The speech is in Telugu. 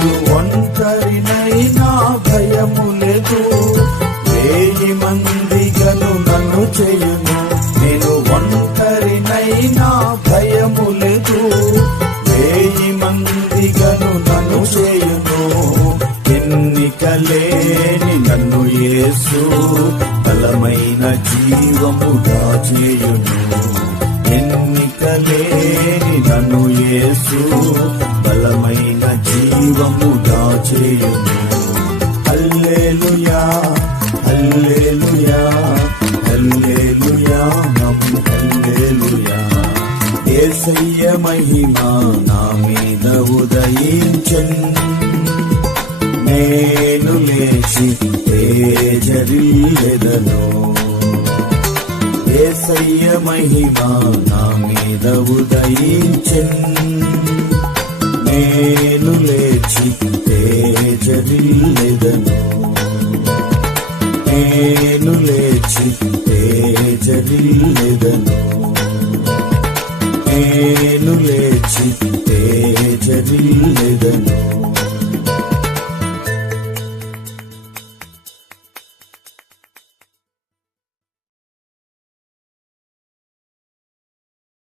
నేను ఒంటరినైనా భయము లేదు, 1000 మందిగను నన్ను చేయును. నేను ఒంటరినైనా భయము లేదు, 1000 మందిగను నన్ను చేయును. ఎన్నికలేని నన్ను యేసు బలమైన జీవముగా చేయును. ఎన్నికలేని నన్ను యేసు బలమైన జీవముగా చేయును. హల్లెలూయా హల్లెలూయా హల్లెలూయా హల్లెలూయా. యేసయ్య మహిమ నా మీద ఉదయించెను, నేను లేచి తేజరిల్లెదను. యేసయ్య మహిమ నా మీద ఉదయించెను, నేను లేచి తేజరిల్లెదను. నేను లేచి తేజరిల్లెదను. నేను లేచి తేజరిల్లెదను.